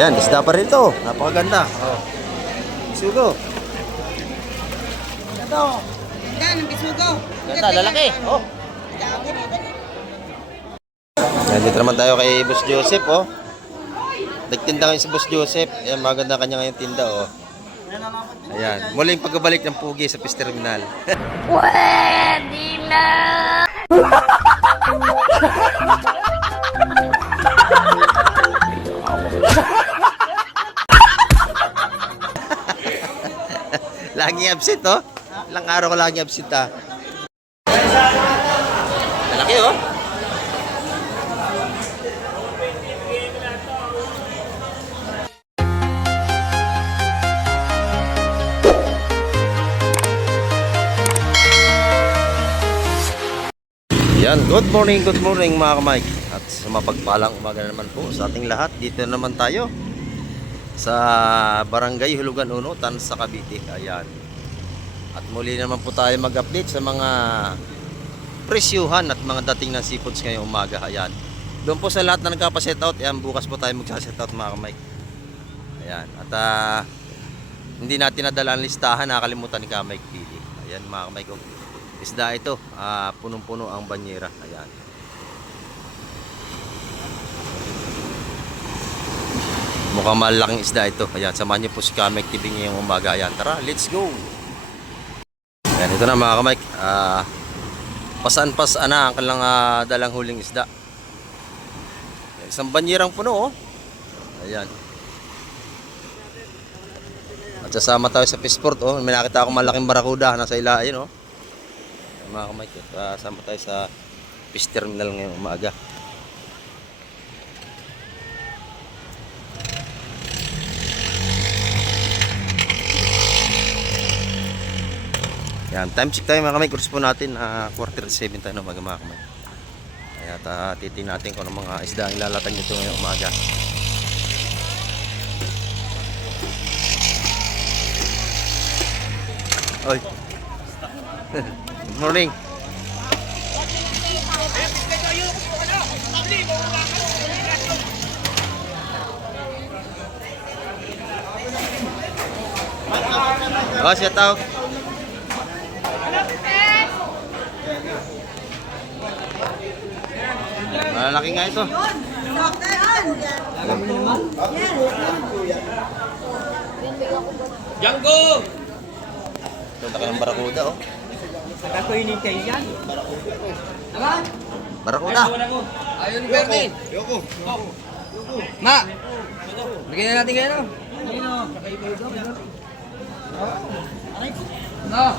Ayan, isda pa rin ito. Napakaganda. Oh. Bisugo. Ito. Yan, ang bisugo. Ganda, lalaki. Oh. Ayan, dito naman tayo kay Boss Joseph, oh. Nagtinda kayo si Boss Joseph. Ayan, maganda kanya ngayong tinda, oh. Ayan, muling pagbabalik ng pugi sa Fish Terminal. Pwede na! Lagi absent, oh. Ilang araw ko lagi absent, ah. Malaki, oh. Yan, good morning mga kamay. At sa mapagpalang umaga na naman po sa ating lahat. Dito naman tayo sa Barangay Hulugan 1, Tansa, Cavite. Ayan. At muli naman po tayo mag-update sa mga presyuhan at mga dating ng seafoods ngayong umaga. Ayan. Doon po sa lahat na nagkapa-set out, ayan, bukas po tayo magsa-set out mga kamay. Ayan. At hindi natin nadala ang listahan, nakakalimutan ni Kamay Pili. Ayan mga kamay ko. Isda ito, punong-puno ang banyera. Ayan. Mukhang malaking isda ito. Ayan, samahan niyo po si Kamek TV ngayong umaga. Ayan, tara, let's go. Ayan, ito na mga kamay. Pasan-pasan na ang kanilang dalang huling isda. Isang banyerang puno, oh. Ayan. At sasama tayo sa fishport, oh. May nakita akong malaking barakuda nasa ilahin, oh. Mga kamay, sama tayo sa Fish Terminal ngayong umaga. Yan, time check tayo mga kamay. Course po natin 6:47 tayo ng umaga mga kamay. Kaya titingnan natin kung ano mga isda ang ilalatan nito ngayong umaga. Oy. Good morning. Oh, siya tao. Malaki nga ito. Django! Ito ka ng barakuda, oh. Ako inintay yan. Barakuda. Ayun, Bernie. Yoko. Ma! Bigyan na natin kayo, no? No.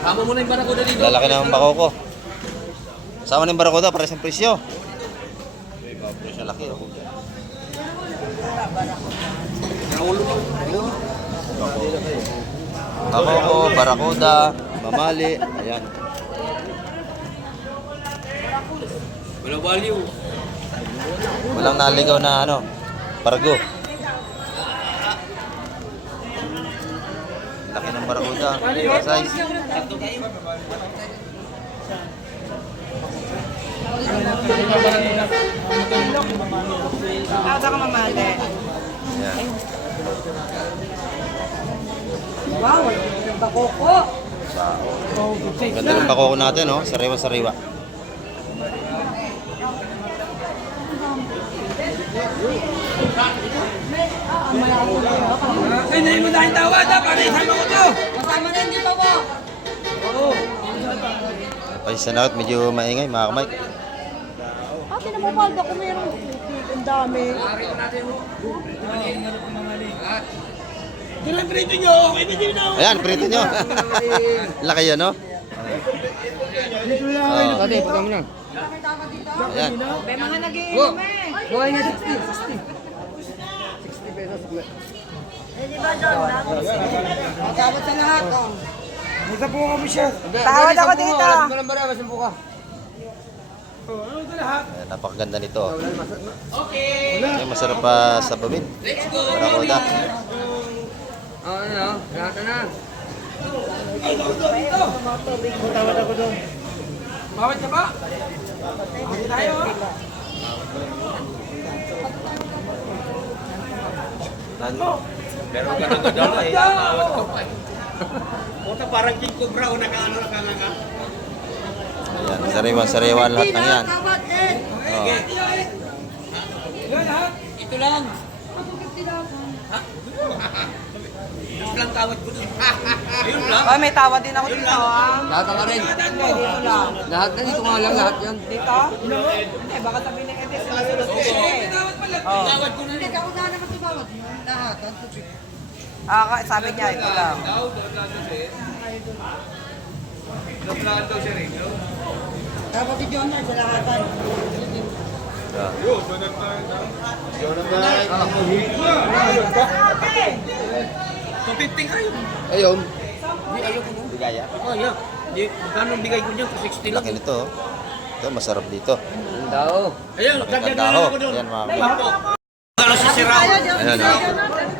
Tama mo na yung barakuda dito. Lalaki na ang bako ko. Sama ng barakuda para sa presyo. Presyo laki, oh. Bako ko, barakuda, mamali. Ayan. Wala value. Walang naligaw na ano, pargo. Laki ng barakuda. Size. Ada ka mamali. Ayan. Wow, ang bakoko. Ganda ng bako ko natin, oh. Sariwa-sariwa. Ay, hindi mo tayong tawad, ha? Para isama ko to. Kasama rin dito po. Pasensya na, medyo maingay, mga kamay. Pinamamahal ako mayroong tubig. Ang dami. Ito lang prito nyo. Okay na dito. Ayan, prito nyo. Laki yan, no? Dati, pagkamo nyo. Ayan. May mga nag-iinom eh. Buhay na 60. 60 pesos. Dapat sa lahat, oh. Musta po kami siya? Tawad ako dito. Walang bara, masampu ka. Ayan, napakaganda nito. Okay. Ayan, masarap pa sa bawin. Let's go. Barakuda. Ano? Lahat na. Tawad ako doon. Bawat na ba? Bawat tayo. Pero ganun ka daw eh. Tawad ko pa eh. Puta parang King Cobra o nag-ano ka lang ha. Ayan, sariwa-sariwa lahat ng yan. Oh. Ito lang. Yun lang tawad ko dun. Yun lang. Ay, may tawa din ako dito, ah. Lahat ka rin. Hindi, dito lang. Lahat na dito nga lang lahat yan. Dito? Hindi, baka sabihin ng Ede, sinasunod ko siya eh. Oh. Tawad ko na rin. Sabi niya, ito lang. Dapat si John sa lahatan. So 15 kayo. Ayun. Hindi ayaw ko nun. Bigaya. Oh, yeah. Hindi, magkano ang bigay ko niyan? 60 lang. Laki nito. Oh. Ito, masarap dito. Ang tao. Ayun, May dagdag na kandaho. lang ako doon. Ayan mga kapatid. Ano si Siraw? Ayan o.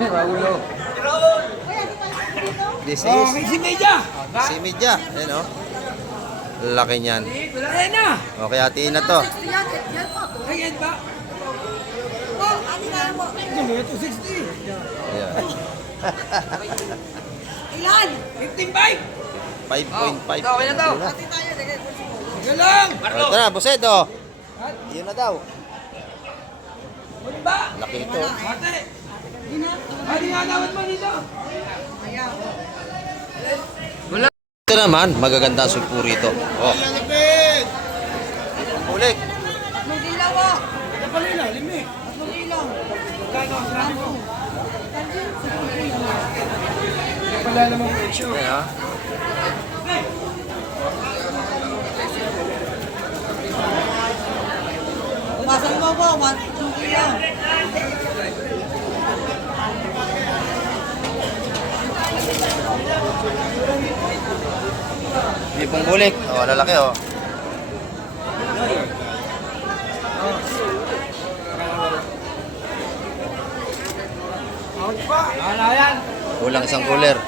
Raulo. This is Si Media. si Midya. Ayan o. Laki niyan. Wala na. Okay, hatiin na to. Ayan ba? Ito 60. Ayan. Ilan? 15.5. 5.5. Okay na to. Sige lang. Marlo. Ito na, Busedo. Yun na daw. Ano ba? Laki nito. Ate. Ano nga nawad mo dito? Ito naman, magaganda ang sulpuro ito. Oh. Ulik. Tatlong ilaw, ah. Ano pala yun? Limi. Tatlong ilaw. Wala namang presyo. Ayan o. Umasan mo po, 1 ilaw. May pong bulik. Oh, lalaki oh. Ano yan? Kulang isang cooler.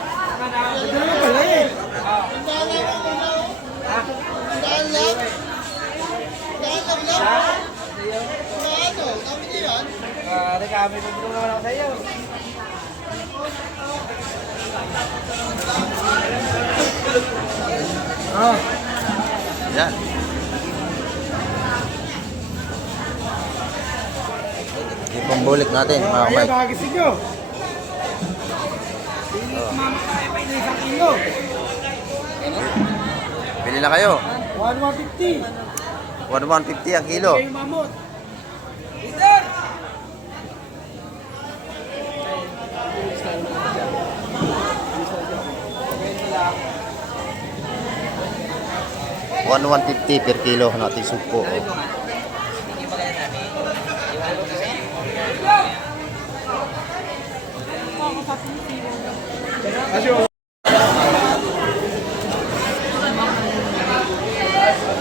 Kami bibili naman ako sa iyo. Yan. Yung pambulik natin, mga kamay. Bagisin nyo. Mama tayo pa ito 1 kilo. Bili na kayo. 150. 150 ang kilo. Kayo mamot. Peter! $150 per kilo natin supo.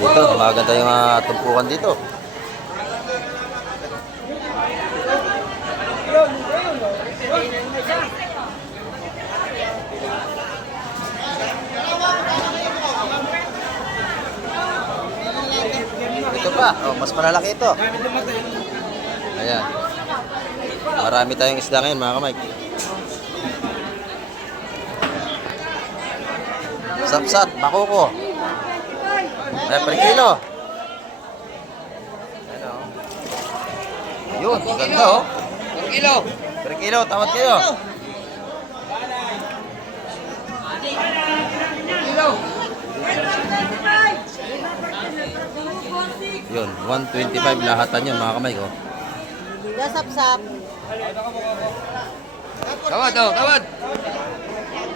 Dito, maganda yung tumpukan dito. Ito pa, oh, mas malalaki ito. Ayan. Marami tayong isda ngayon, mga kamay. Sapsat, bakoko. Per kilo. Ano? Yun, ganda oh. Per kilo. Per kilo, tawad kayo. Kilo. Yun, 125 lahatan yun, mga kamay ko. Gasap-sap. Tawad oh, tawad.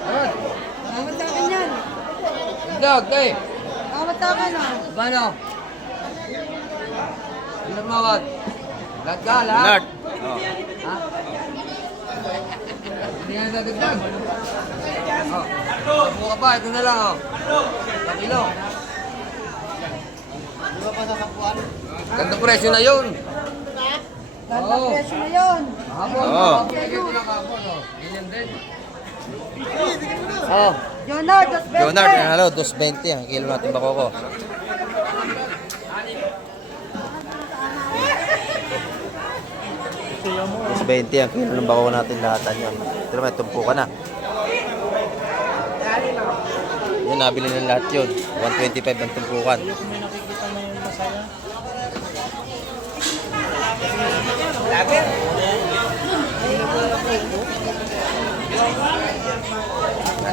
Tawad. Tawad sa akin yan. Dog, tay. Tawad sa akin, ah. Paano? Ano mawag? Lahat ka, lahat? Leonard. Oh. Ha? Hindi nga nadagdag. Buka pa, ito na lang oh. 1 kilo. Ganda presyo na yun. Ganda Oo. presyo na yun. Hapon. Oo. Ito lang hapon oh. Ganyan din. Oh. Leonard, just Leonard, halo, 220 ang kilo natin bakoko. 20 ang kilo ng bakaw natin lahatan yun. Ito naman, tumpo ka na. Yun, nabili ng lahat yun. 125 ang tumpukan.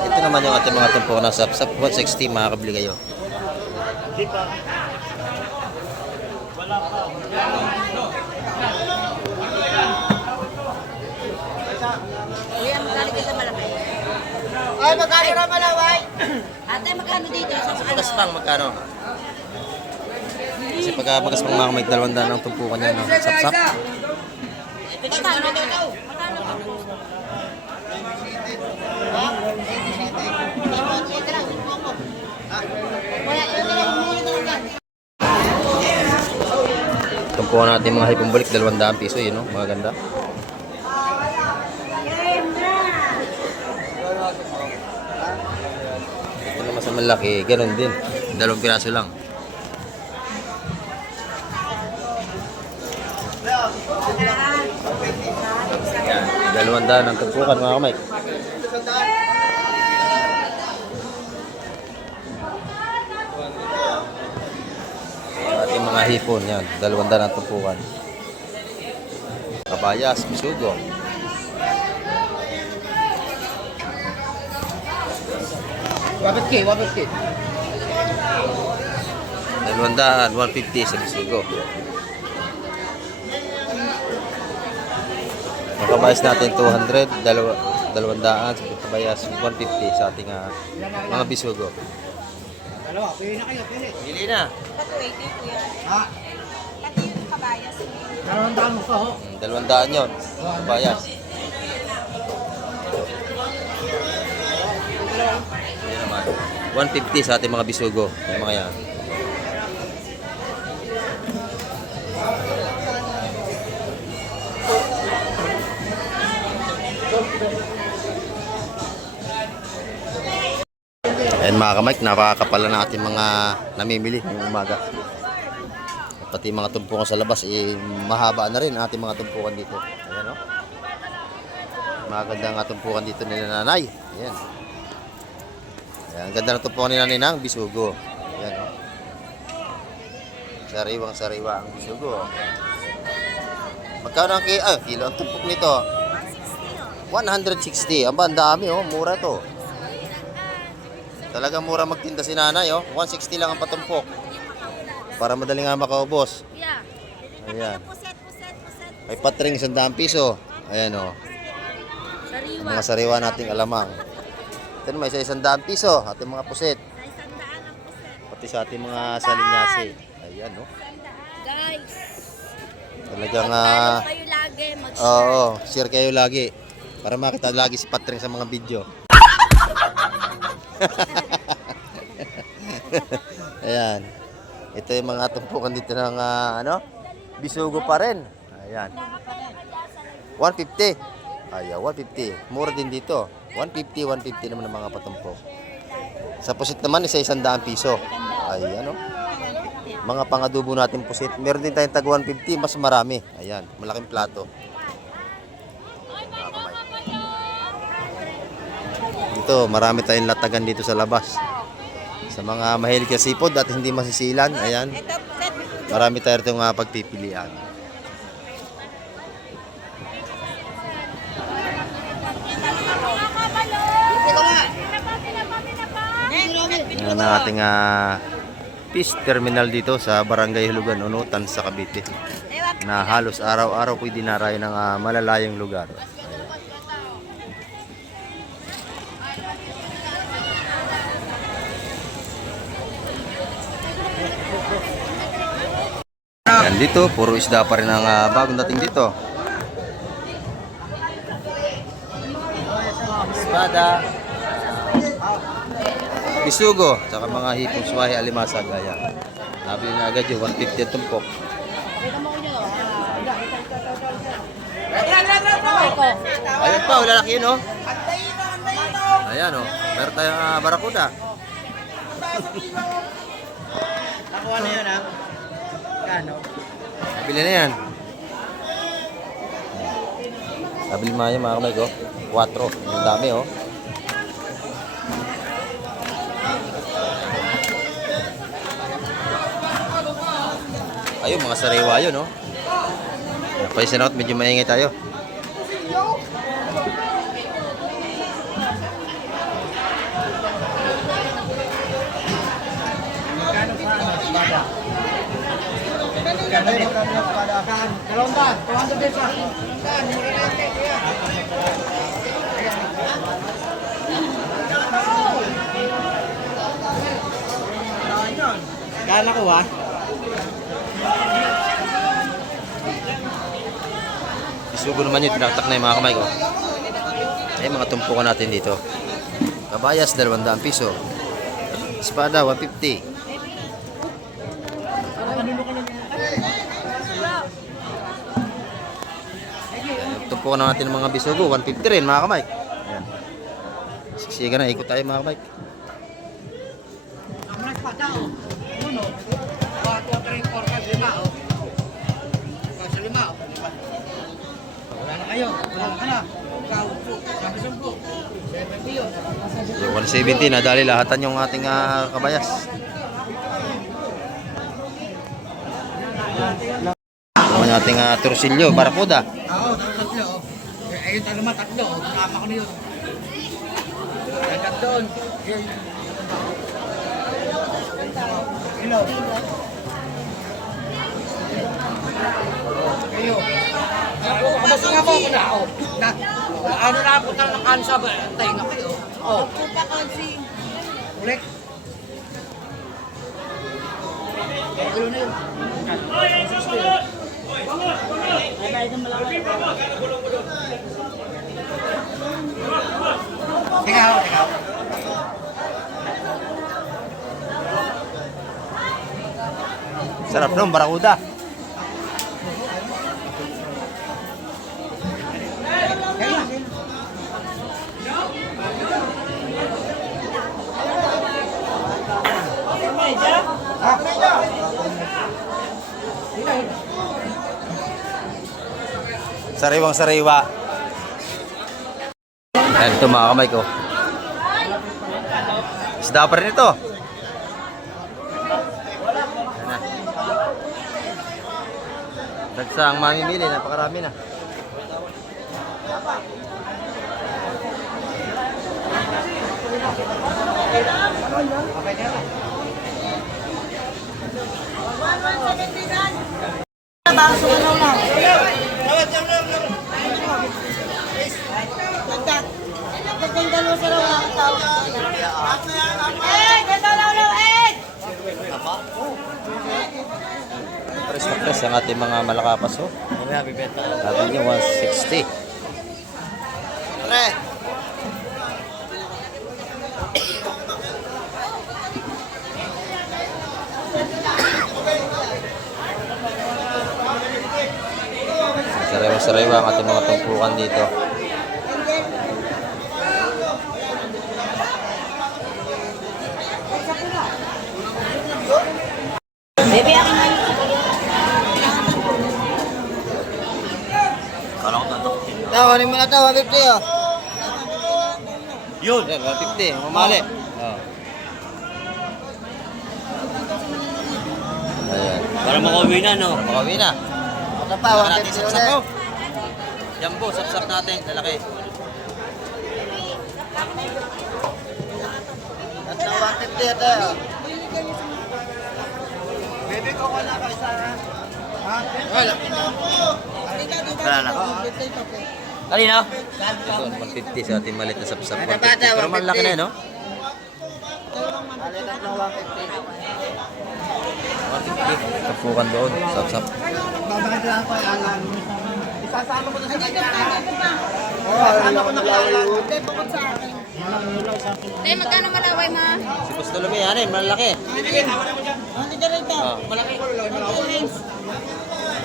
Ito naman yung ating mga tumpukan na sap-sap. 160, makakabili kayo. Kuya, magkano kita malaki? Ay, magkano na malaway? Ate, magkano dito? Pagas pang magkano? Kasi pagka pagas pang mga may 200 ng tumpukan niya, no? Sap-sap. Magkano dito? Magkano po? Tumpukan natin mga hipong balik, 200 piso yun, no? Mga ganda. Ito naman sa malaki, ganun din. 2 piraso lang. Yan, 200 ang tumpukan mga kamay. Ating mga hipon, yan, 200 ang tumpukan. Kabayas, bisugo. Wabit ki. 200, 150 sa bisugo. Ang kabayas natin 200, 200 sa kabayas, 150 sa ating mga bisugo. Dalawa, pili na kayo, pili. Pili na. Ito 80 kuya. Ha? Pati yung kabayas. 200 mo pa ho. 200 yun, kabayas. Yan naman. 150 sa ating mga bisugo. Yung mga yan. Ayan mga kamay, napakakapala na ating mga namimili ngayong umaga. Pati mga tumpukan sa labas, mahaba na rin ang ating mga tumpukan dito. Ayan o. Maganda nga tumpukan dito nila nanay. Ayan. Ayan, ang ganda ng tumpukan ni nanay ng bisugo. Ayan o. Sariwang sariwa ang bisugo. Magkano ang kilo ang tumpok nito? 160. Aba, ang dami o. Mura to. Talagang mura magtinda si nanay, oh. 160 lang ang patumpok. Para madali nga makaubos. Ayan. May patring 100 piso. Ayan, oh. Ang mga sariwa nating alamang. Ito naman, isa 100 piso. Ating mga pusit. Pati sa ating mga salinyasi. Ayan, oh. Guys, Talagang, kayo lagi mag-share. oo, share kayo lagi. Para makita lagi si Patring sa mga video. Ayan. Ito yung mga tumpukan dito ng bisugo pa rin. Ayan. 150. Ayan, 150. Mura din dito. 150 naman ang mga patumpok. Sa pusit naman, isa 100 piso. Ayan, oh. Mga pangadubo natin pusit. Meron din tayong tag 150, mas marami. Ayan, malaking plato. Dito, marami tayong latagan dito sa labas. Sa mga mahilig sa sipod at hindi masisilan, ayan. Marami tayo itong pagpipilian. Yan ang ating fish terminal dito sa Barangay Hulugan, Unutan sa Cavite. Na halos araw-araw po'y dinarayo ng malalayong lugar. Yan dito, puro isda pa rin ang bagong dating dito. Espada, bisugo, saka mga hipong suwahi, alimasag. Ayan. Nabili na agad yung 150 ang tumpok. Ayan pa, lalaki yun, oh. Ayan, oh. Meron tayong barakuda. Nakuha na yun, ha? Kano? Nabili na yan. Nabili mga mga kamay ko. 4. Ang dami oh. Ayun, mga sariwa yun oh. Paisin out, medyo maingay tayo. Kala ko ah. Isugo naman yung tinaktak na yung mga kamay ko. Ay, mga tumpukan natin dito. Kabayas, 200 piso. Espada, 150. Tumpukan na natin ng mga bisugo, 150 rin mga kamay. Ayan. Siksikan na, ikot tayo mga kamay. Yung 170 na dali lahatan yung ating kabayas. Yung ating torsilyo, barakuda. Oo, tatlo. Ayun, naman tatlo. Kasama ko na yun. Hanggang doon. Hello. Kayo. Mas nga po ako na. Ano na po tayo ng kansa ba? Tayo na kayo. Oo. Puta kasi. Ulit. Ano na yun? Tingnan. Sarap nung barakuda. Sariwang sariwa. Ayan ito mga kamay ko. Isda pa rin ito. Ayan na. Dagsang mamimili, napakarami na. Press na press ang ating mga malakapas oh. Sabi niyo 160. Sariwa-sariwa ang ating mga tumpukan dito. Baby, ako na. Tawanin mo na ito, 150 oh. Yun, 150, mamali. Oh. Ayan. Para makauwi na, no? Para makauwi na. Ito pa, Saka natin 150 sapsap ulit. oh. Jumbo, sapsap natin, lalaki. Ito, 150 ito oh. Baby ko wala ka isa ha? Wala. Wala na. Kanina? Ito, 150 sa ating malit na sapsap. Ito 150. bata, Pero malaki na no? Alitan ng 150. 150. Tapukan doon, sapsap. Babagad lang ko ang isasama ko na sa kanya. Isasama ko na kaya. Hindi, bukod sa akin. Tay, magkano malaway ma? Si Pustolome, ano yun, malaki. Hindi ka rito. Oh. Malaki. James,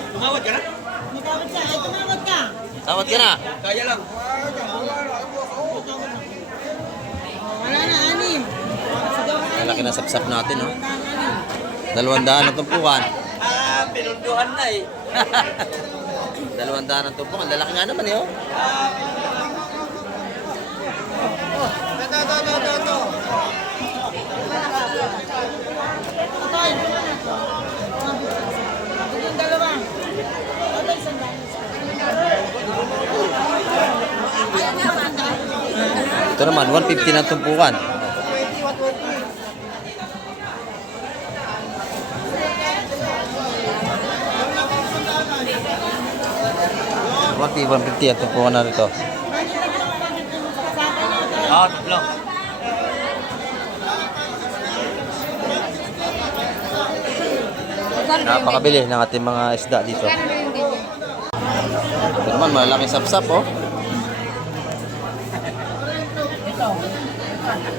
Tumawad ka na? matawad siya. Ay, tumawad ka. Tawad ka na. Kaya lang. Wala na, anim. Sigaw ka na. Malaki na sapsap natin, no? 200 na tumpukan. Pinunduhan na eh. 200 ang tumpok. Ang lalaki nga naman eh, oh. Yung dalawa. Ito isang dami. Ito naman, 150 ng tumpukan. 150 ang tumpukan na rito. Tatlo. Napakabili ng ating mga isda dito. Ito naman, malaking sapsap, oh.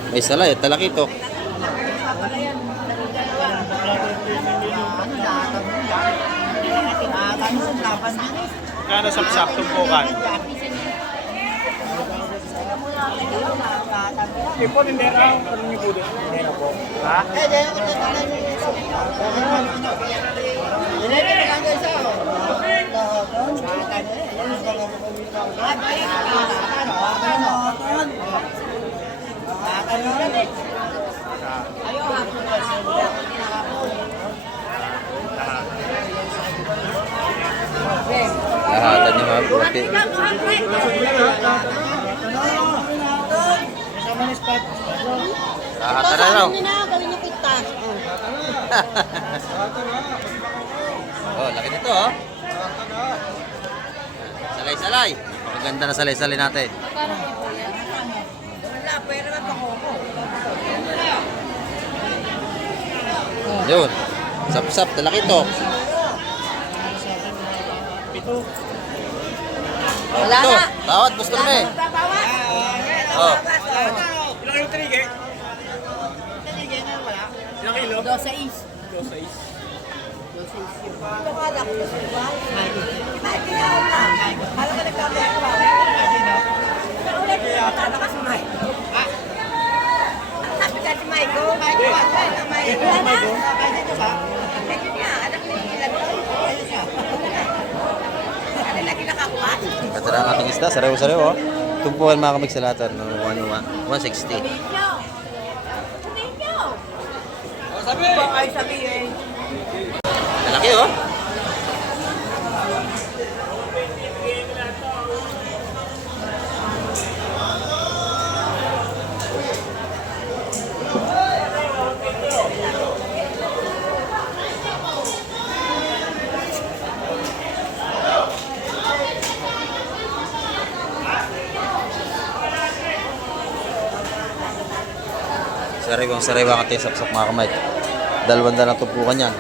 May salay, talakito. Kano sapsap tumpukan? Ipo din meron ang ano niyo po din? Meron po. Ha? Lahatan niyo mga puti. Lahatan na raw. Hindi na, gawin niyo pitas. Oh, laki nito, oh. Salay-salay. Maganda na salay-salay natin. Yun. Sap-sap, talakito. Wala Ito, na. tawad, gusto mo eh. Oh. Ilang kilo trige? Ilang kilo? 12. Ito na ang ating isda, sarew-sarew, oh. Tumpukan mga kamig sa lahat, 160. Malaki, oh. Sariwang ang ating sapsak mga kamay. 200 lang tumpukan yan.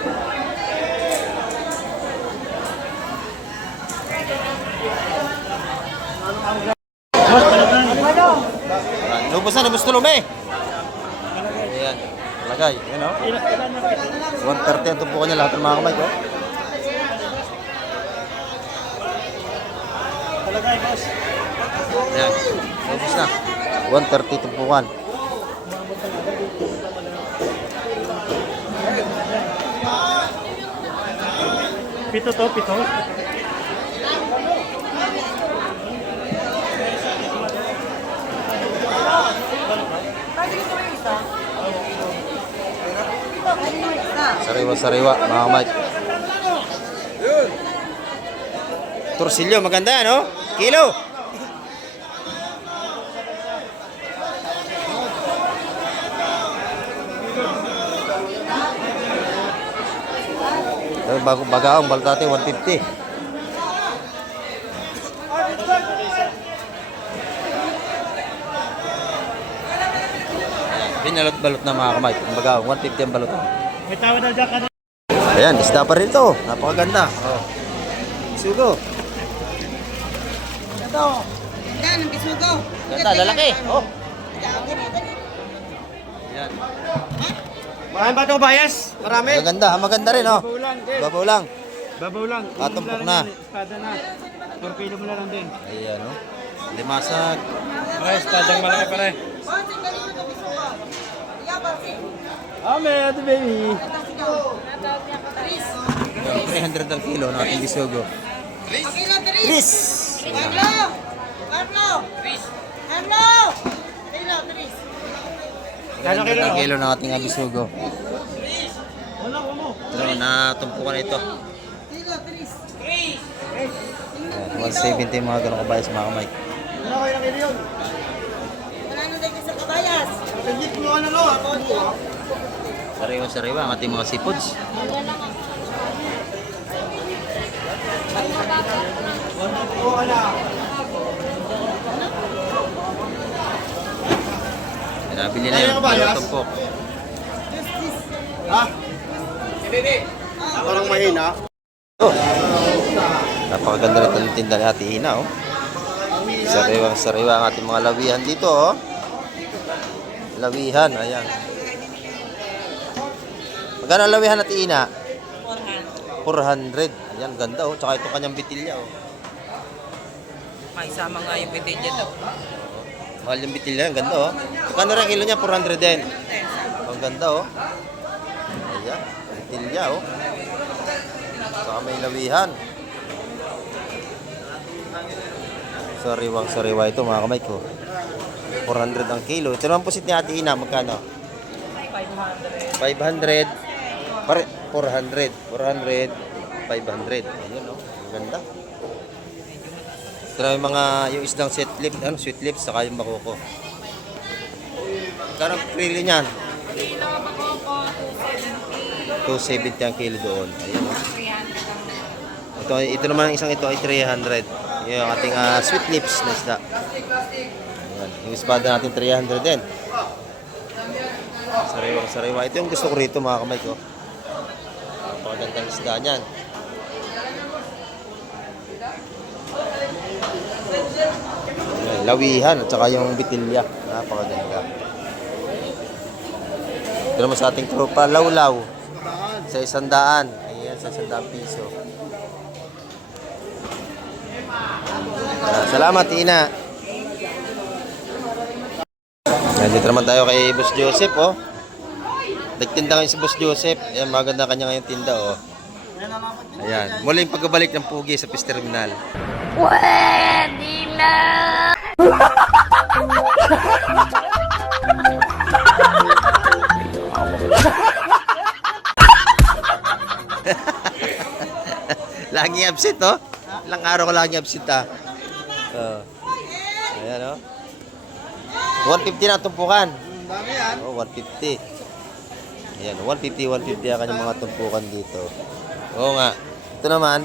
Lubos na, lubos tulong eh. Ayan, lagay. Yan, oh. 130 ang tumpukan niya lahat ng mga kamay ko. Ayan, lubos na. 130 tumpukan. Pito to, pito. Sariwa-sariwa, mga kamay. Torsilyo, maganda yan, oh. Kilo. Bagaong baltate 150. Binalot-balot na mga kamay. Ang bagaong 150 ang balot. May tawad na dyan ka na. Ayan, isda pa rin ito. Napakaganda. Oh. Sugo. Ito. Yan, ang bisugo. Ganda, lalaki. Oh. Ayan. Marami ba ito bias? Marami? Maganda rin, oh. Babaw lang. Babaw lang. Tumpok na. Espada na. 4 kilo mo na lang din. Ayan, oh. Limasag. Ay, espadang malaki pare. Ame, ate baby. 300 ang kilo ng ating bisugo. Ang kilo Chris! Carlo! Carlo! Carlo! Carlo, Chris. Gano'ng kilo ng ating abisugo? Ito, natumpukan ito. Kilo, Chris. 170 mga ganong kabayas mga kamay. Wala na tayo sa kabayas. Sariwa-sariwa ang ating mga seafoods. Nabili na yun. Tumpok. Parang mahina. Oh. Napakaganda na itong tinda ni Ate Ina, oh. Sariwang-sariwa ang ating mga lawihan dito, oh. Lawihan, ayan. Magkano ang lawihan, Ate Ina? 400. Ayan, ganda, oh. Tsaka itong kanyang bitilya, oh. May sama nga yung bitilya daw. Mahal yung bitilya, ang ganda, oh. Magkano rin kilo niya? 400 din. Ang ganda, oh. Ayan, bitilya, oh. Saka may lawihan. Sariwang-sariwa ito mga kamay ko. 400 ang kilo. Ito naman pusit ni Ate Ina, magkano? 500. 400. 400. 500. Ayun, no? Ang ganda. Ito na yung mga, yung isdang sweet lips, saka yung makoko. Karang krili niyan? Kilo, makoko, 270 ang kilo doon. Ayun, no? 300 ito naman ang isang ito ay 300. Yung ating sweet lips na isda. Ayan. Yung espada natin 300 din. Sariwa. Ito yung gusto ko rito mga kamay ko. Napakagandang isda niyan. Ayan, lawihan at saka yung bitilya. Napakaganda. Ito naman sa ating tropa, lawlaw. Sa 100. Ayan, sa 100 piso. Salamat, Ina. Nandito naman tayo kay Boss Joseph, oh. Nagtinda ngayon si Boss Joseph. Ayan, maganda kanya ngayong tinda, oh. Ayan, muling pagbabalik ng pugi sa Fish Terminal. Pwede na! Lagi absent, oh. Ilang araw ko lagi absent, ah. Ayan, oh. 150 na ang tumpukan. Dami yan. Oh, 150. Ayan, 150 ang kanyang mga tumpukan dito. Oo nga. Ito naman,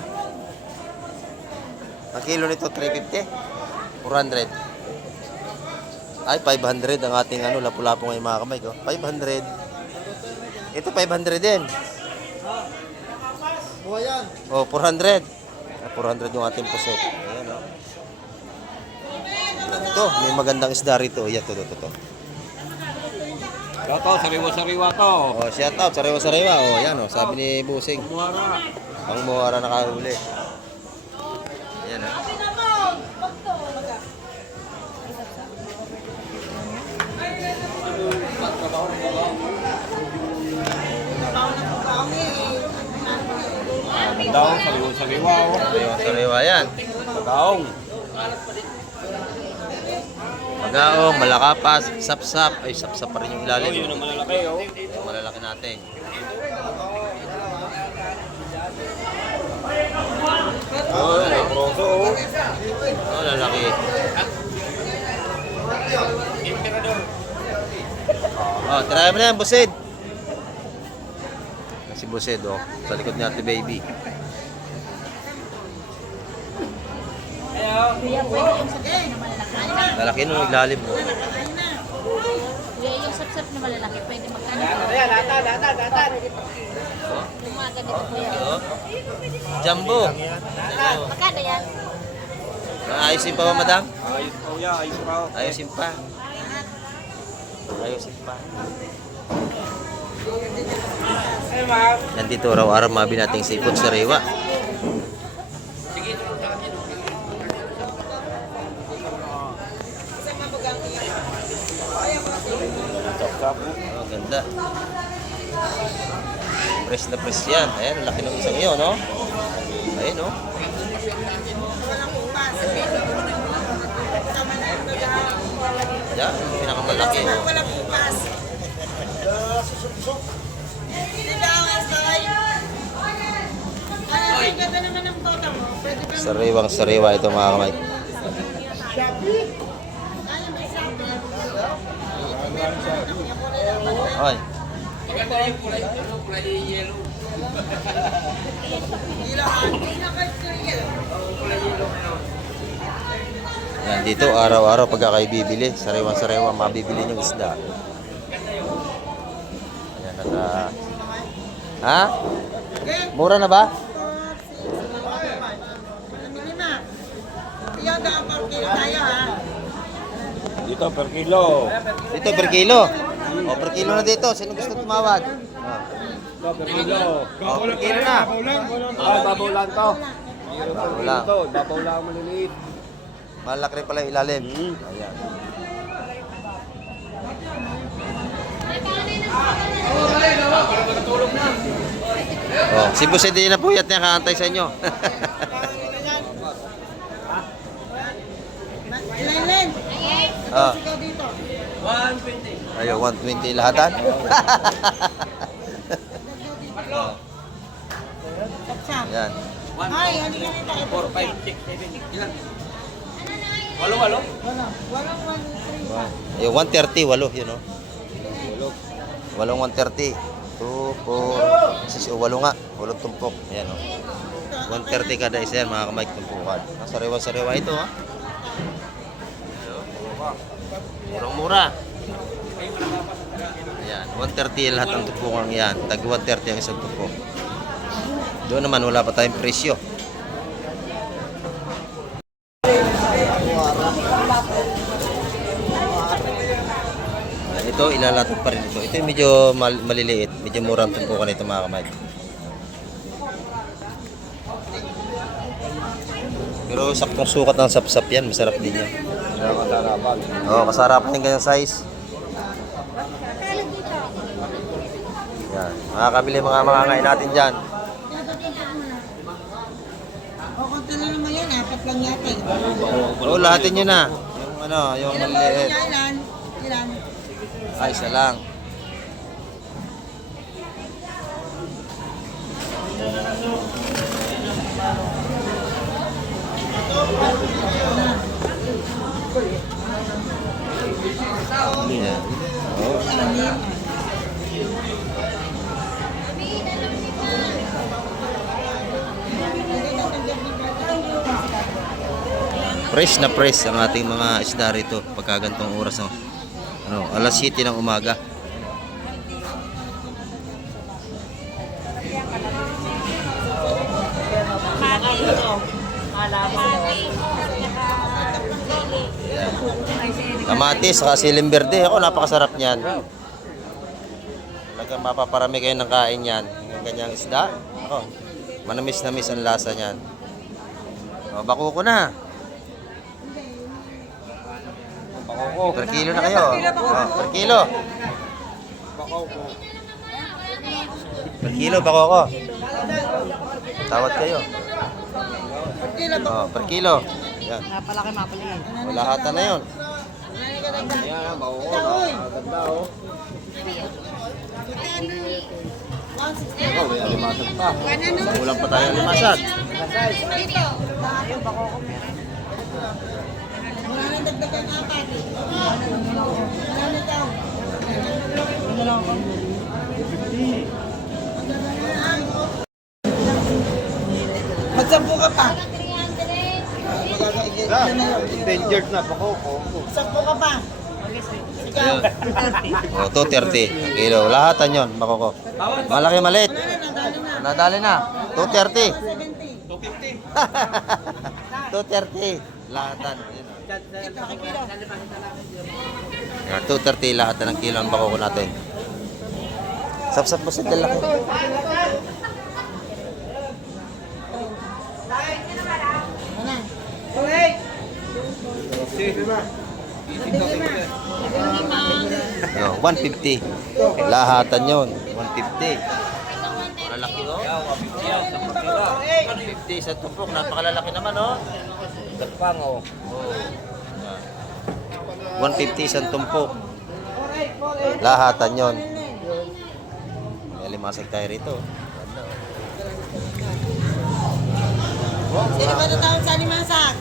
ang kilo nito 350. 400. Ay, 500 ang ating lapu-lapu ngayon mga kamay ko. 500. Ito 500 din. O yan. Oh, 400. 400 yung ating puset. Ayan, oh. Ito, may magandang isda rito. Ayan, ito. Ito, sariwa-sariwa to. Oh, shout out, sariwa-sariwa. Oh, yan, oh. Sabi ni Busing. Muara. Ang muhara nakahuli. Ayan, oh. Daw, sariwa-sariwa. Sariwa yan. Daong. Magaong, malakapas, sapsap. Ay, sapsap pa rin yung ilalim. Yun ang malalaki, oh. Yung malalaki natin. Oh, proso, oh. Oh, lalaki. Oh, try mo na yan, Busid. Si Busid, oh. Sa likod ni Ate Baby. Kuya, pwede yung sapsap na malalaki. Lalaki nung ilalim, oh. Kuya, yung sapsap na malalaki, pwede magkano? Lata. Umaga dito, kuya. Oh. Jumbo. Magkano yan? Ayusin pa ba, madam? Ayos po yan, ayos pa. Ayusin pa. Ayusin pa. Nandito araw-araw mabi nating seafood sa Rewa. Oh, ganda. Press na press yan. Ayan, laki ng isang yun, no? Ayan, no? Walang upas. Sama na yung nag- Yan, pinakamalaki. Walang upas. Sinigang, say. Ay, ang ganda naman ng tota mo. Pwede ba? Sariwang sariwa ito mga kamay. Ay, may sabi. Oy, Maganda yung kulay, kulay yellow. yan dito araw-araw pagka kayo bibili, sariwang-sariwa mabibili yung isda. Ayan, ha? Mura na ba? Iyan na ang parkil tayo, ha? Dito per kilo. Dito per kilo. O, per kilo na dito. Sino gusto tumawad? Dito per kilo. O, per kilo na. Babaw lang to. Babaw lang. Babaw lang maliliit. Malaki rin pala yung ilalim. Ayan. Oh, si Boss hindi na puyat niya kaantay sa inyo. Len, Ah, ikaw dito. 120. ayo 120 lahatan. Kapsam. Ayan. Ay, hindi ka nito. 4, 5, 6, 7. Ilan? Walo. Walang 1, 3. Yung 130, walo, yun o. Walong 130. 2, 4, 6, walo nga. Walong tumpok. Ayan o. 130 kada isa yan, mga kamay tumpukan. Sariwa-sariwa ito ha. Murang-mura. Ayan, 130 lahat ng tumpukan yan. Tag 130 ang isang tumpok. Doon naman wala pa tayong presyo. Ito, ilalatag pa rin ito. Ito yung medyo maliliit. Medyo murang tumpukan ito mga kamay. Pero saktong sukat ng sapsap yan. Masarap din yan. Oo, kasarapan yung ganyang size. Yan. Makakabili mga ngayon natin dyan. O, konti na naman yan. Apat lang yata. Oo, lahatin nyo na. Yung ano, yung maliliit. Ilan? Ilan? Ay, isa lang. Yan. Oh. Anim. Fresh na fresh ang ating mga isda rito pagka ganitong oras ng alas 7 ng umaga. Kamatis, saka siling berde. Ako, napakasarap niyan. Talagang mapaparami kayo ng kain yan. Yung ganyang isda. Ako, manamis-namis ang lasa niyan. O, bako ko na. Per kilo na kayo. Per kilo. Per kilo, bako ko. Tawad kayo. Oh, per kilo. Yan. Napalaki mapaliin. Lahatan na yun. Yan, bako ko. Ganda oh. Oh, may alimasag pa. Kulang pa tayo limasag. Wala nang dagdagan apat. Wala na daw. Magsampu ka pa. Endangered na bako ko. Sampu ka pa. Ayun. Oh, 230 ang kilo. Lahatan yun, bako ko. Malaki maliit. Nadali na. Nadali na. 230. 70. 230. Lahatan. Yan, 230 lahatan ng kilo ang bako ko natin. Sapsap mo sa dalaki. Yo, 150. Lahatan yon, 150. Lalaki oh. Yan, 150 yan. Sa pagkira. 50 sa tumpok. Napakalalaki naman oh. Gagpang oh. 150 isang tumpok. Lahatan yon. May alimasag tayo rito. Sino ba tatawag sa alimasag?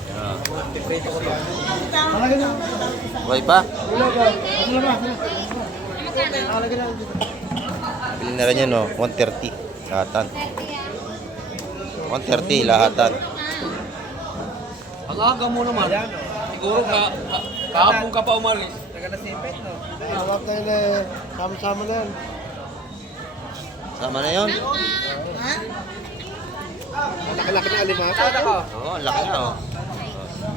Buhay pa? Bilhin na rin yun, no? 130 lahatan. 130 lahatan. Ang aga mo naman. Siguro kahapon ka pa umalis. Tawag kayo na sama-sama na yan. Sama na yun? Ha? Laki-laki na alimasag. Oo, ang laki na, oh.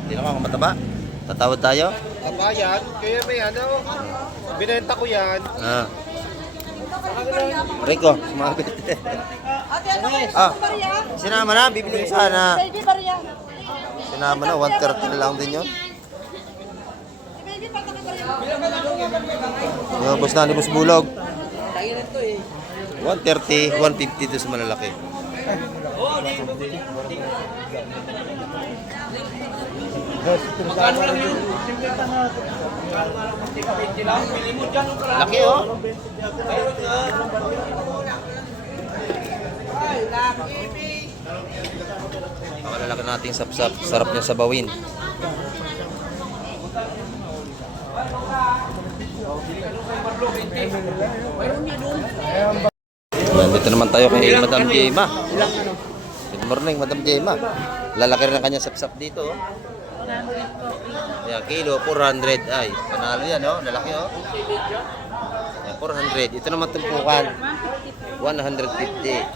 Hindi naman ako mataba. Tatawad tayo? Kabayan, kaya may ano, binenta ko yan. Ah. Rico, sumabit. Ate, ano kayo? Ah, sinama na, bibili ko sana. Baby Barya. Sinama na, 130 na lang din yun. Baby Barya. Yung boss na ni Boss Bulog. 130, 150 to sa malalaki. Magkano lang yun? Pili mo dyan ang kalaki. Laki oh. Makalalaki nating sapsap. Sarap niya sabawin. Nandito naman tayo kay Madam Jema. Good morning, Madam Jema. Lalaki rin ang kanya sapsap dito. Oh. Yan, kilo, 400. Ay, panalo yan, oh. Lalaki, oh. Yan, 400. Ito naman tumpukan. 150. 150.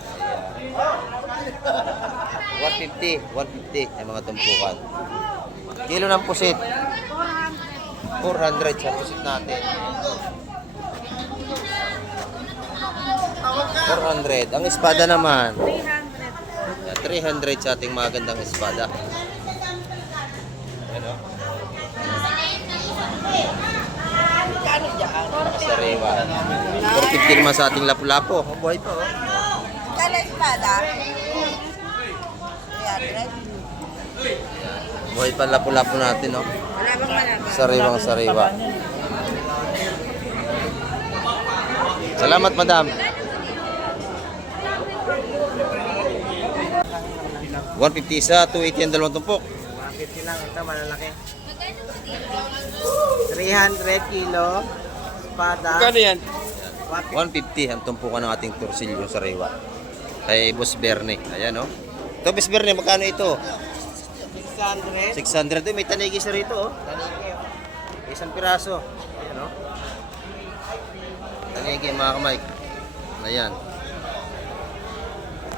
150 yung mga tumpukan. Kilo ng pusit. 400 sa pusit natin. 400. Ang espada naman. 300 sa ating magandang espada. Ano? Sariwa. 450 naman sa ating lapu-lapo. Oh, buhay pa, oh. Kala espada? Buhay pa lapu-lapo natin, oh. Wala bang malaman? Sariwang sariwa. Salamat, madam. 150 isa, 280 ang dalawang tumpok. 150 lang, ito malalaki. 300 kilo, espada. Magkano yan? 150 ang tumpukan ng ating torsilyo sariwa. Kay Boss Berne. Ayan, oh. Ito, Boss Berne, magkano ito? 600. 600. May tanigi sa rito, oh. Isang piraso. Ayan, oh. Tanigi, mga kamay. Ayan.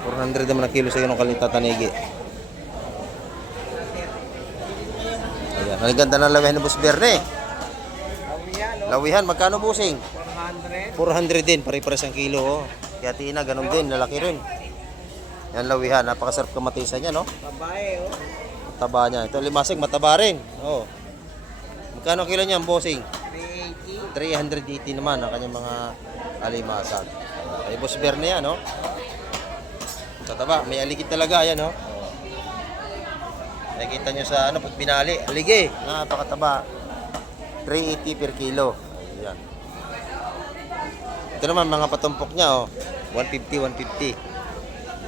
400 naman ang kilo sa ganong kalita tanigi. Ayan. Ang ganda ng lawihan ng Boss Berne. Lawihan, magkano busing? 400. 400 din, pare-pares ang kilo, oh. Kaya tina, ganun din, lalaki rin. Yan lawihan, napakasarap kamatisan niya, no? Babae, oh. Taba niya. Ito limasig, mataba rin. Oh. Magkano kilo niya ang bossing? 380. 380 naman ang kanyang mga alimasag. Ay Boss Berne yan, no? Tataba, may aligid talaga yan, no? Nakikita nyo sa ano, pag binali, aligi, napakataba. 380 per kilo. Ayan. Ito naman mga patumpok niya, oh. 150, 150.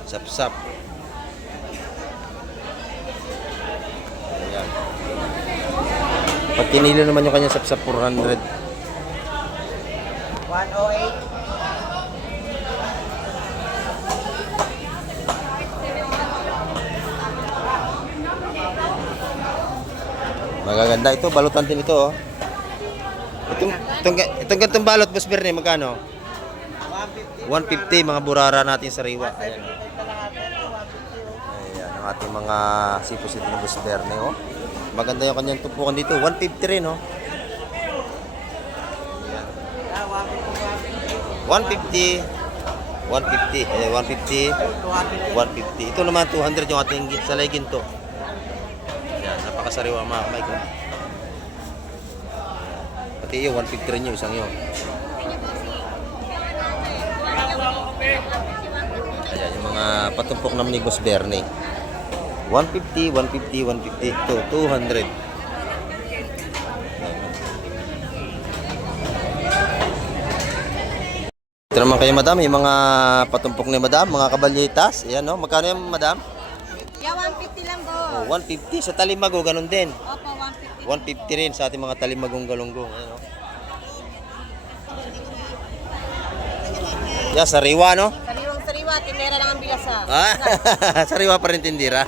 Sap-sap. Ayan. Pag kinilo naman yung kanyang sap-sap, 400. 108. Magaganda ito, balutan din ito, oh. Itong gantong balot, Boss Berne, magkano? 150, mga burara natin sa riwa. Ayan. Ayan, ang ating mga sipusit ni Boss Berne, oh. Maganda yung kanyang tumpukan dito, 150 rin, oh. Ayan. 150, 150, 150, 150. Ito naman 200 yung ating salay ginto. Yan, napakasariwa mga kamay ko. Pati yun, 150 rin yung isang yun. Ayan. Mga patumpok naman ni Boss Bernie. 150, 150, 150 to 200. Ito naman kayo, madam, yung mga patumpok ni madam, mga kabalyetas. Ayan, no? Magkano yan, madam? Yeah, 150 lang po. Oh, 150 sa Talimago, ganun din. Opo, 150. 150 rin sa ating mga Talimagong galunggong. Ayan, no? Yeah, sariwa, no? Sariwang-sariwa, tindera lang ang bilasa. Ah, sariwa pa rin tindira.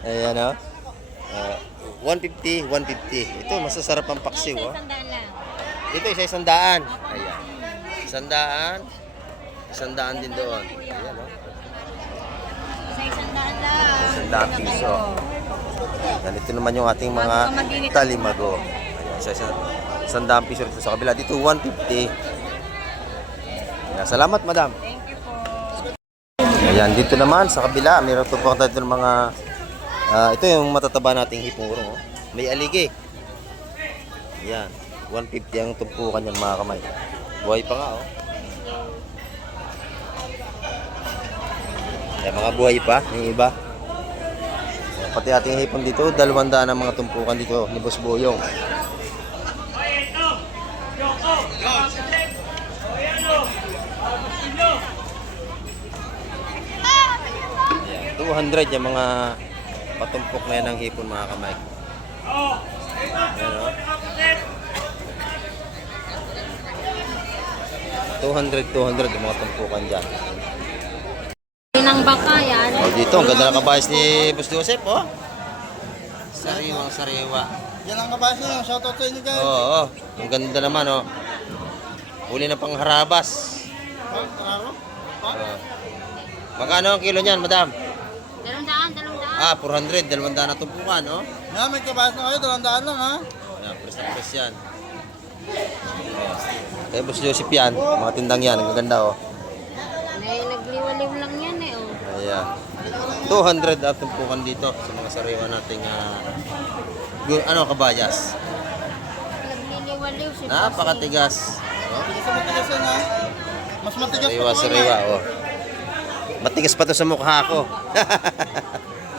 Ayan, no? 150, 150. Ito, masasarap ang paksiw, oh. Sandaan lang. Ito, isa 100. Ayan. 100. 100 din doon. Ayan, no? Sa isandaan lang. 100 piso. Ganito naman yung ating mga Talimago. Ayan, isa 100 piso rito sa kabila. Dito, 150. Ayan, salamat, madam. Thank you po. Ayan, dito naman sa kabila, mayroon po tayo ng mga ito yung matataba nating hipurong, oh. May aligi. Ayan, 150 ang tumpukan yan, mga kamay. Buhay pa nga, oh. Ayan, mga buhay pa, yung iba. Ayan, pati ating hipon dito, 200 ang mga tumpukan dito ni Boss Boyong. Ayan, 200 yung mga patumpok na yan ng hipon, mga kamay. Ayan, oh. 200 yung mga tumpukan dyan. Ng baka yan. Oh, dito, ang ganda ng kabayas ni Boss Joseph, oh. Sariwang sariwa. Yan ang kabasa nyo. Shoutout sa inyo guys. Oo, oh, ang ganda naman, oh. Huli na pang harabas. Oh. Magkano ang kilo niyan, madam? 200. Ah, 400, 200 na tumpukan, oh. Yan, may kabasa na kayo. 200 lang ha. Ayan, press na press yan. Oh. Kaya Boss Joseph yan, mga tindang yan, ang ganda, oh. Nagliwaliw lang yan eh. Oh. Ayan. 200 ang tumpukan dito sa mga sariwa nating kabayas. Nagliliwaliw si Napakatigas. Oh. Matigas yan ha. Mas matigas pa po Sariwa, oh. Matigas pa to sa mukha ko.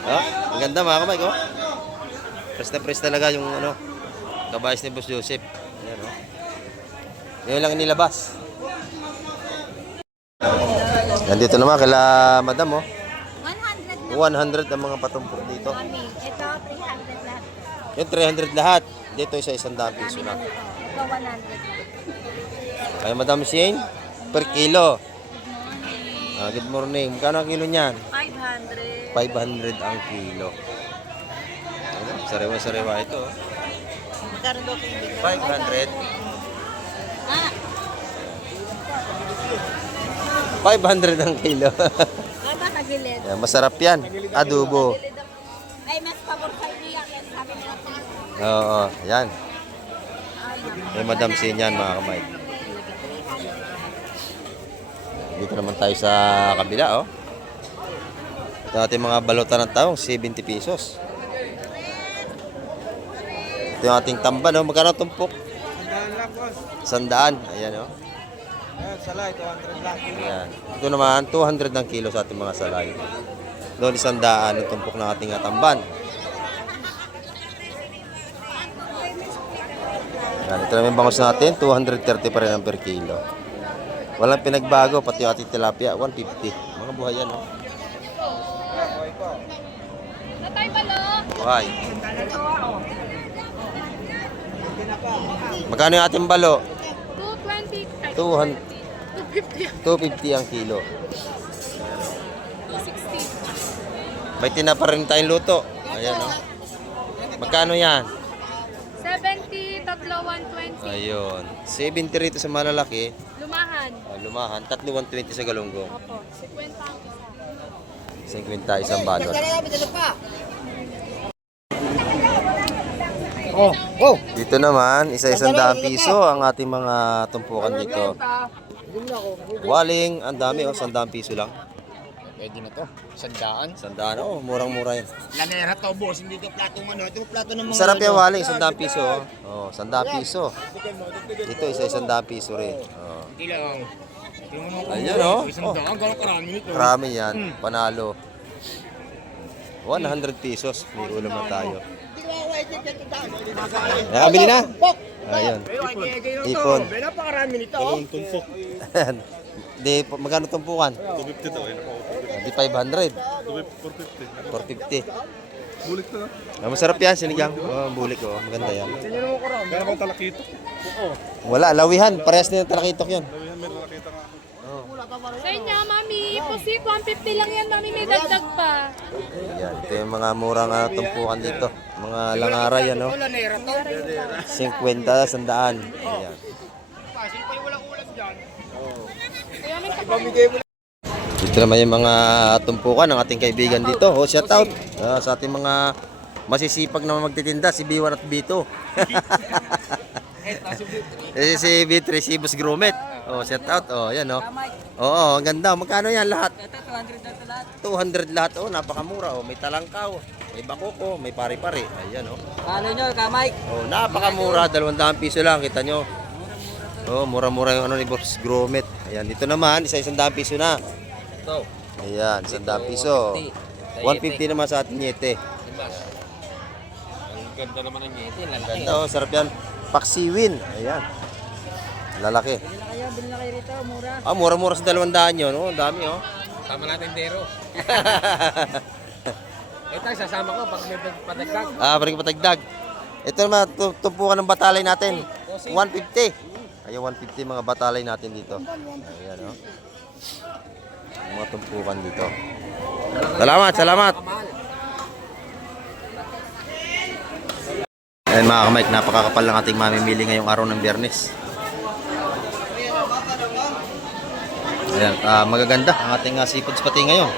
Oh, ang ganda, mga kamay ko. Press na press talaga yung kabayas ni Boss Joseph. Ayan, oh. Yun lang nilabas. Nandito naman kila madam, oh. 100 100 ang mga patumpok dito. kami. Ito, 300 lahat. Yung 300 lahat. Dito isa 100 piso lang. Ito, 100. Kaya Madam Shane, per kilo. Good morning. Magkano ang kilo niyan? 500. 500 ang kilo. Ano? Sariwa-sariwa ito, oh. Magkano daw kilo? 500. Ah, 500 ang kilo. ay ba tagilid? Yan, masarap yan. Adobo. Ay, mas pabor sa iyak yan. Sabi nila sa Oo, yan. May Madam Shane yan, mga kamay. Dito naman tayo sa kabila, oh. Ito ating mga balutan ng taong, 70 pesos. Ito yung ating tamban, oh. Magkano tumpok? 100 lang boss. 100. Ayan, oh. Ayan, salay. 200 lang. Ayan. Ito naman, 200 ng kilo sa ating mga salay. Doon 100 ang tumpok ng ating tamban. Ayan. Ito naman yung bangus natin, 230 pa rin ang per kilo. Walang pinagbago, pati yung ating tilapia, 150. Mga buhay yan, oh. Tatay Balo! Buhay. Magkano yung ating balo? 220. 200. 250 ang kilo. 260. May tinapa rin tayong luto. Ayan, oh. Magkano yan? 70, tatlo 120. Ayun. 70 rito sa malalaki. Lumahan. Lumahan. 120 sa galunggong. Opo. 50 ang isa. 50 isang balot. Oh. Dito naman, isa-100 piso ang ating mga tumpukan dito. Waling, ang dami, oh. 100 piso lang. Pwede na to. 100. 100, oh. Murang-mura yan. Lanera to, boss. Hindi to platong ito plato ng mga... Sarap yung waling, 100 piso. Oh, 100 piso. Dito, isa-100 piso rin. Oh. Hindi lang. Ayan oh. Isang daan, gano'ng karami nito. Marami yan. Panalo. 100 pesos. May ulam na tayo. Nakabili na? Ayun. Ipon. Napakarami nito. Di, magkano tumpukan? 250 daw. Di 500. 450. 450. Bulik na. Masarap yan, sinigang. Oh, bulik oh. Maganda yan. Kaya bang talakito? Wala, lawihan. Parehas din ang talakitok yun. Lawihan, may nakita nga ako. Sa inyo, mami. Pusi, 150 lang yan, mami. May dagdag pa. Ayan, ito yung mga murang tumpukan dito. Mga langaray, ano? 50, 100. Ayan. Dito naman yung mga tumpukan ng ating kaibigan dito. Oh, shout out sa ating mga masisipag na magtitinda, si B1 at B2. Si B3, si Boss Grumet. Oh, shout out. Oh, yan oh. Oo, ang ganda. Magkano yan lahat? 200 lahat. Oh, napakamura. Oh, may talangkaw, may bakoko, may pari-pari. Ayan oh. Ano nyo, Kamay? Oh, napakamura. 200 piso lang, kita nyo. Oh, mura-mura yung ano ni Boss Grumet. Ayan, dito naman, 100 piso na. Ito. Ayan, 100 piso. 150 naman sa ating yete. Ang ganda naman ng ngiti. Ganda oh, sarap yan. Paksiwin. Ayan. Lalaki. Bili na kayo rito, mura. Ah, mura-mura sa 200 yun. Oh, ang dami oh. Sama natin dero. Ito, sasama ko pag may padagdag. Ah, balik patagdag. Ito naman, tumpukan ng batalay natin. 150. Ay, 150 mga batalay natin dito. Ayan oh. Mga tumpukan dito. Salamat, salamat. Ayan mga kamay, napakakapal ng ating mamimili ngayong araw ng Biyernes. Ayan, magaganda ang ating seafoods pati ngayon.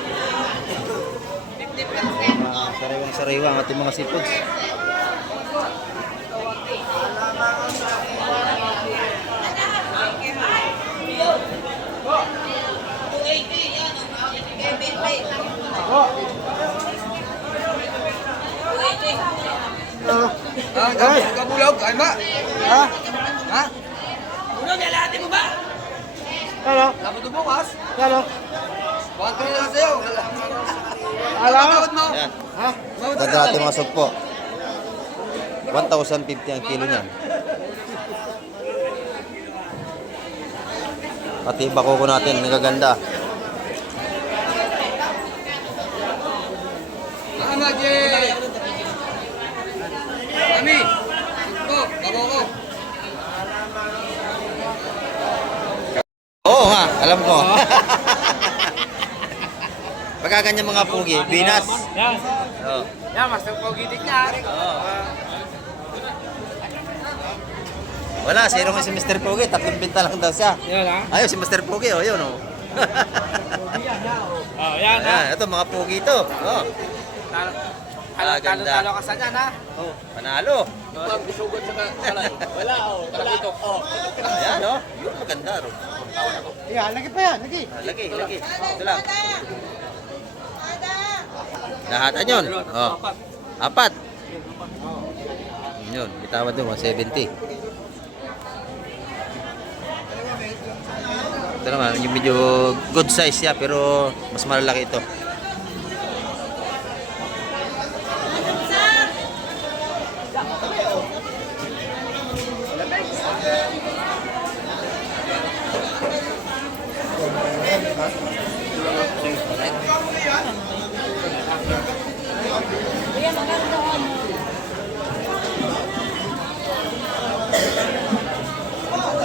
Sariwang-sariwa ang ating mga seafoods. Kabulog, ay ba? Ha? Ha? Bulog, alati mo ba? Ano? Dapat bukas. Ano? Bakit ko na sa'yo? Alam? mo? Ayan. Ha? Ganda natin mga sugpo. 1,050 ang kilo niyan. Pati bakoko natin, nagaganda. Tama, Jay! Mami! Ko, babo ko. Oo nga, alam ko. Pagka ganyan mga pugi, binas. Yan. Oo. Yan, mas nagpagitik na. Oo. Wala, zero nga si Mr. Pugi, 3 binta lang daw siya. Yan ha? Ayun, si Mr. Pugi, oh, yun, oh. Oh, yan ha? Ayan, ito, mga pugi ito. Oh. Ganda. Talo ka sa dyan ha? Oh, panalo. Pag isugod sa kalay. Wala oh. Wala ito. Oh. Ayan, oh. Yun, maganda, ro. Yan, lagi pa yan. Lagi. Lagi. Ito lang. Lahatan yun. Oh. 4. Yun, bitawad doon, 170. Ito naman, yung medyo good size siya, pero mas malalaki ito.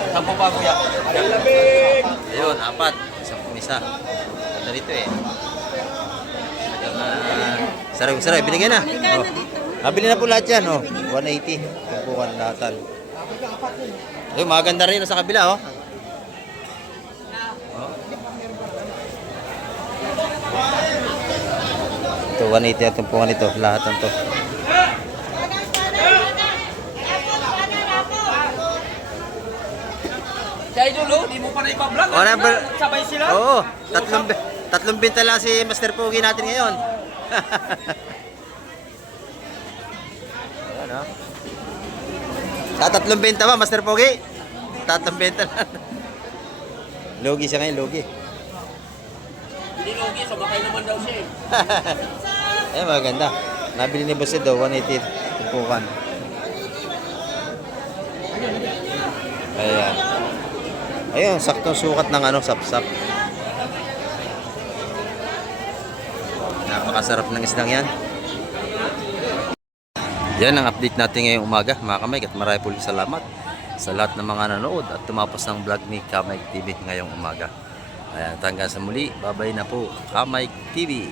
Sampo pa kuya. Ayun, 4. Isang kumisa. Ganda dito eh. Saray, binigyan na. Oh. Nabili na po lahat yan. Oh. 180. Tumpukan lahatan. Ayun, maganda rin sa kabila. Oh. Ito, 180 ang tumpukan ito. Lahatan to. Kaya dulo, di mo pa na ipa-vlog. Oh, number. Sabay sila. Oo. Tatlong binta lang si Master Pogi natin ngayon. Ayan, oh. Tatlong binta ba, Master Pogi? Tatlong binta lang. Logi siya ngayon, logi. Hindi logi, sumakay naman daw siya eh. Eh, maganda. Nabili ni Boss daw, 180 tupukan. Ayan. Ayun, saktong sukat ng ano, sapsap. Napakasarap ng isdang yan. Yan ang update natin ngayong umaga, mga Kamay. At marami po salamat sa lahat ng mga nanood at tumapos ng vlog ni Kamay TV ngayong umaga. Ayan, hanggang sa muli. Bye-bye na po, Kamay TV.